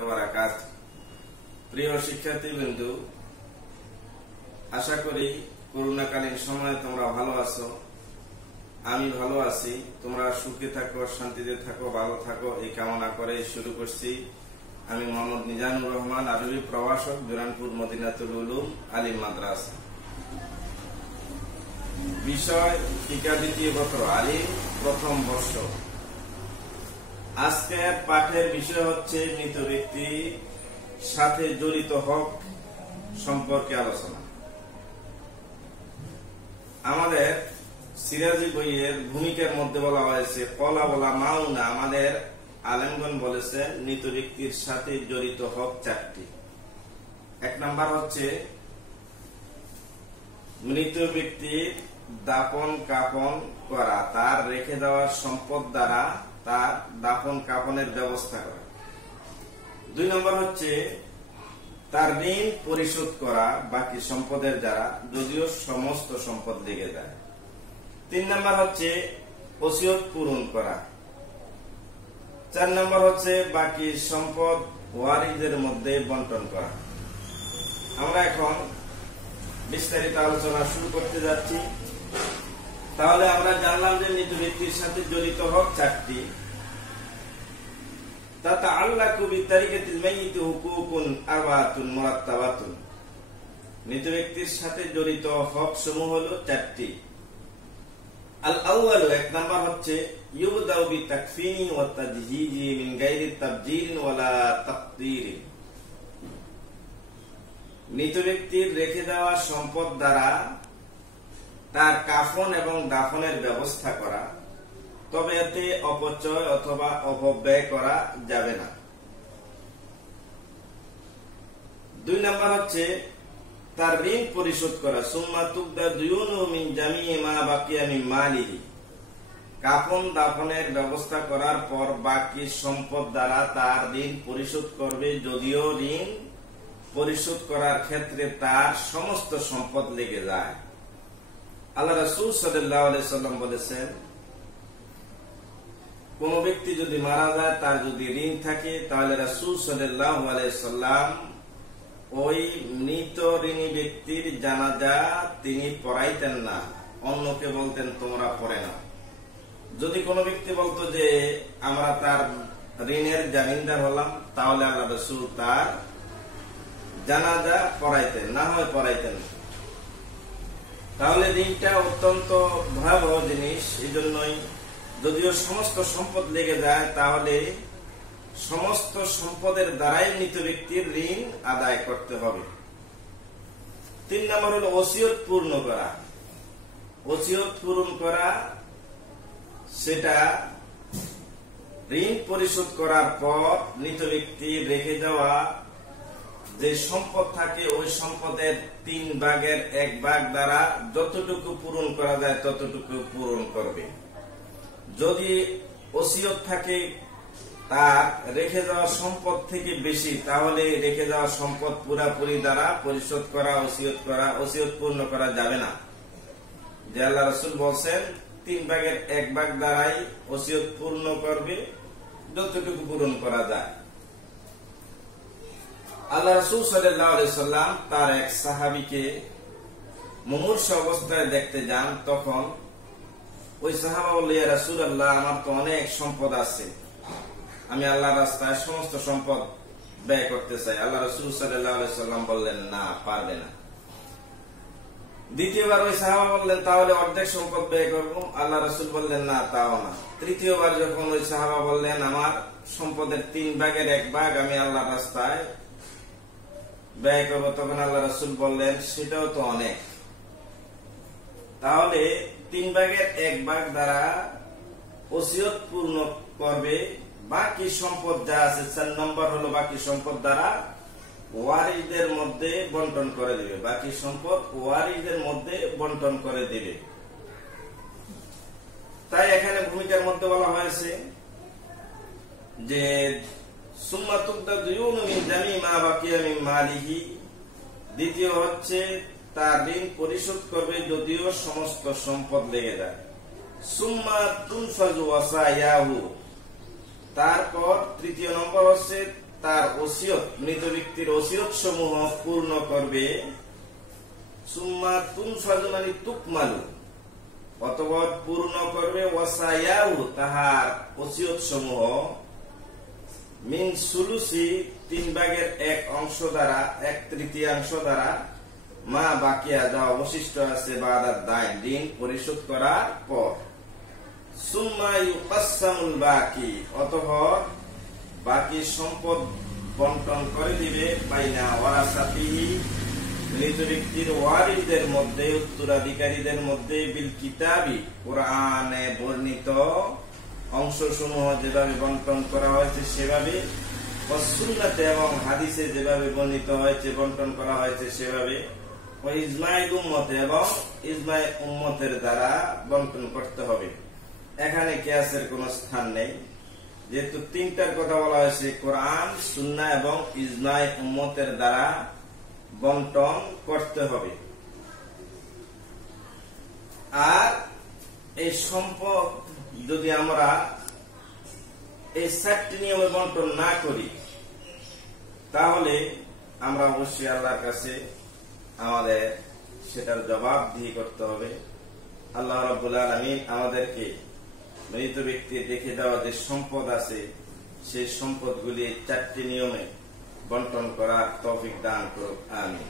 ওয়া বারাকাতুহু। প্রিয় শিক্ষার্থীবৃন্দু, আশা করি করোনাকালীন সময়ে তোমরা ভালো আছো। আমি ভালো আছি। তোমরা সুখে থাকো, শান্তিতে থাকো, ভালো থাকো এই কামনা করে শুরু করছি। আমি মোহাম্মদ মিজানুর রহমান, আরবি প্রভাষক, বিরানপুর মদিনাতুল উলুম আলিম মাদ্রাসা। বিষয় টিকা দ্বিতীয় বছর, আলিম প্রথম বর্ষ। আজকের পাঠের বিষয় হচ্ছে মৃত ব্যক্তির সাথে জড়িত হক সম্পর্কে আলোচনা। আমাদের সিরাজি বইয়ের ভূমিকার মধ্যে বলা হয়েছে কলা বলা মাউনা। আমাদের আলেমগণ বলেছে মৃত ব্যক্তির সাথে জড়িত হক চারটি। এক নাম্বার হচ্ছে মৃত ব্যক্তির দাফন কাফন করা, তার রেখে দেওয়া সম্পদ দ্বারা তার দাফন কাফনের ব্যবস্থা করা। দুই নম্বর হচ্ছে তার ঋণ পরিশোধ করা বাকি সম্পদের দ্বারা, যদিও সমস্ত সম্পদ লেগে যায়। তিন নম্বর হচ্ছে ওসিয়ত পূরণ করা। চার নম্বর হচ্ছে বাকি সম্পদ ওয়ারিসদের মধ্যে বন্টন করা। আমরা এখন বিস্তারিত আলোচনা শুরু করতে যাচ্ছি। তাহলে আমরা জানলাম যে মৃত ব্যক্তির সাথে জড়িত হক চারটি। তাতাআল্লাকু বিতারিকাতিল মাইয়িত হুকুকুন আরবাতুন মুরাত্তাবাতুন। মৃত ব্যক্তির সাথে জড়িত হক সমূহ হলো চারটি। আল আউয়ালু, এক নাম্বার হচ্ছে ইউবদাউ বিতাকফিনি ওয়া তাজহিজি মিন গায়রি তাবজিরিন ওয়ালা তাকদীরিন। মৃত ব্যক্তির রেখে দেওয়া সম্পদ দ্বারা তার কাফন এবং দাফনের ব্যবস্থা করা, তবে এতে অপচয় অথবা অপব্যয় করা যাবে না। দুই নাম্বার হচ্ছে তার ঋণ পরিশোধ করা। সুম্মা তুকদা দুয়ুনু মিন জামিই মা বাকিয়া মিন মালিহি। কাফন দাফনের ব্যবস্থা করার পর বাকি সম্পদ দ্বারা তার ঋণ পরিশোধ করবে, যদিও ঋণ পরিশোধ করার ক্ষেত্রে তার সমস্ত সম্পদ লেগে যায়। আল্লাহ রাসূল সাল্লাল্লাহু আলাইহি সাল্লাম বলেছেন, কোন ব্যক্তি যদি মারা যায়, তার যদি ঋণ থাকে, তাহলে রাসূল সাল্লাল্লাহু আলাইহি সাল্লাম ওই মৃত ঋণী ব্যক্তির জানাজা তিনি পড়াইতেন না, অন্যকে বলতেন তোমরা পড়ে নাও। যদি কোন ব্যক্তি বলতো যে আমরা তার ঋণের জামিনদার হলাম, তাহলে আল্লাহ রাসূল তার জানাজা পড়াইতেন, না হয় পড়াইতেন। তাহলে ঋণটা অত্যন্ত ভয়াবহ জিনিস। এই জন্যই যদিও সমস্ত সম্পদ লেগে যায়, তাহলে সমস্ত সম্পদের দ্বারাই মৃত ব্যক্তির ঋণ আদায় করতে হবে। তিন নম্বর হল ওসিয়ত পূর্ণ করা। ওসিয়ত পূরণ করা, সেটা ঋণ পরিশোধ করার পর মৃত ব্যক্তির রেখে যাওয়া যে সম্পদ থাকে, ওই সম্পদের 3 ভাগের 1 ভাগ দ্বারা যতটুকু পূরণ করা যায় ততটুকু পূরণ করবে। যদি ওসিয়ত থাকে তার রেখে যাওয়া সম্পদ থেকে বেশি, তাহলে রেখে যাওয়া সম্পদ পুরাপুরি দ্বারা পরিশোধ করা, ওসিয়ত পূর্ণ করা যাবে না। যে আল্লাহ রাসূল বলেন 3 ভাগের 1 ভাগ দ্বারাই ওসিয়ত পূর্ণ করবে, যতটুকু পূরণ করা যায়। আল্লাহ রাসূল সাল্লাল্লাহু আলাইহি সাল্লাম তার এক সাহাবীকে মুমূর্ষ অবস্থায় দেখতে যান। তখন ওই সাহাবা বলল, ইয়া রাসূলুল্লাহ, আমার তো অনেক সম্পদ আছে, আমি আল্লাহর রাস্তায় সমস্ত সম্পদ ব্যয় করতে চাই। আল্লাহ রাসূল সাল্লাল্লাহু আলাইহি সাল্লাম বললেন, না, পারবে না। দ্বিতীয়বার ওই সাহাবা বললেন, তাহলে অর্ধেক সম্পদ ব্যয় করব। আল্লাহ রাসূল বললেন, না, তাও না। তৃতীয়বার যখন ওই সাহাবা বললেন, আমার সম্পদের 3 ভাগের 1 ভাগ আমি আল্লাহর রাস্তায় ব্যয় করব, তখন আল্লাহ রাসূল বললেন, সেটাও তো অনেক। তাহলে 3 ভাগের 1 ভাগ দ্বারা ওসিয়ত পূর্ণ করবে, বাকি সম্পদ যা আছে 4 নম্বর হলো বাকি সম্পদ দ্বারা ওয়ারিসদের মধ্যে বন্টন করে দিবে। বাকি সম্পদ ওয়ারিসদের মধ্যে বন্টন করে দিবে। তাই এখানে ভূমিকার মধ্যে বলা হয়েছে যে সুম্মা তুকদা দুয়ুনু মিন জামিই মা বাকিয়া মিন মালিহি। দ্বিতীয় হচ্ছে তার ঋণ পরিশোধ করবে, যদিও সমস্ত সম্পদ লেগে যায়। সুম্মা তুনফাজু ওয়াসায়াহু। তারপর তৃতীয় নম্বর হচ্ছে তার ওসিয়ত, মৃত ব্যক্তির ওসিয়ত সমূহ পূর্ণ করবে। সুম্মা তুনফাযু মানে তুকমালু, অতঃপর পূর্ণ করবে। ওয়াসায়াউ তাহার ওসিয়ত সমূহ মিন সুলুসি 3/1 দ্বারা, 1/3 দ্বারা, মা বাকিয়া যা অবশিষ্ট আছে বাদাত দাইন ঋণ পরিশোধ করার পর। সুম্মা ইউকাসসামুল বাকি, অতঃপর বাকি সম্পদ বন্টন করে দিবে বাইনা ওয়ারাসাতিহি, মৃত ব্যক্তির ওয়ারিসদের মধ্যে, উত্তরাধিকারীদের মধ্যে, বিল কিতাবি কোরআনে বর্ণিত অংশসমূহ যেভাবে বন্টন করা হয়েছে সেভাবে, সুন্নাতে এবং হাদিসে যেভাবে বর্ণিত হয়েছে বন্টন করা হয়েছে সেভাবে, ইজমাই উম্মতে এবং ইজমাই উম্মতের দ্বারা বন্টন করতে হবে। এখানে কিয়াসের কোন স্থান নেই, যেহেতু 3টার কথা বলা হয়েছে, কোরআন, সুন্নাহ এবং ইজমাই উম্মতের দ্বারা বন্টন করতে হবে। আর এই সম্পদ যদি আমরা এই 4টি নিয়মে বন্টন না করি তাহলে আমরা অবশ্যই আল্লাহর কাছে আমাদের সেটার জবাবদিহি করতে হবে। আল্লাহ রাব্বুল আলামিন আমাদেরকে মৃত ব্যক্তির রেখে দেওয়া যে সম্পদ আছে সেই সম্পদগুলি 4টি নিয়মে বন্টন করার তৌফিক দান করুক। আমিন।